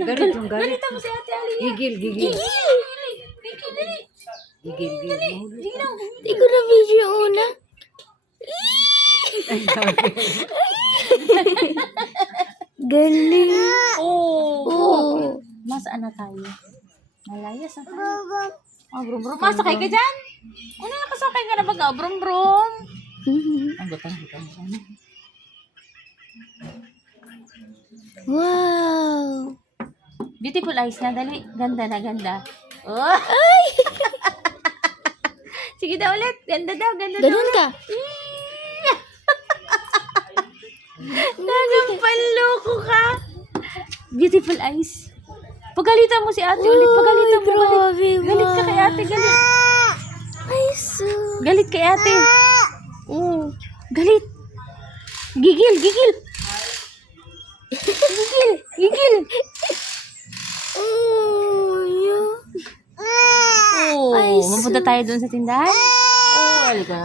Galit yung galit. Galita mo si Ate Alia. Gigil. Gigil, dali. Gigil. Hindi ko na video una. Galing. Oo. Masaan na tayo? Malayas na tayo. Oh, brum-brum. Masakay ka dyan? Ano na kasakay ka na ba? Brum-brum. Ang gutang. Wow. Beautiful eyes na, dali. Ganda na, ganda. Oh. Sige daw ulit. Ganda daw. Ganun ka. Nagampaloko ka. Beautiful eyes. Pagalitan mo si ate ulit. Pagalitan mo. Grabe, Galit ka kay ate. Galit. Ay, so. Galit kay ate. Oo. Galit. Gigil. Gigil. Oh, yeah. Oh, Ay, mapunta tayo doon sa tindahan? Oh, halika.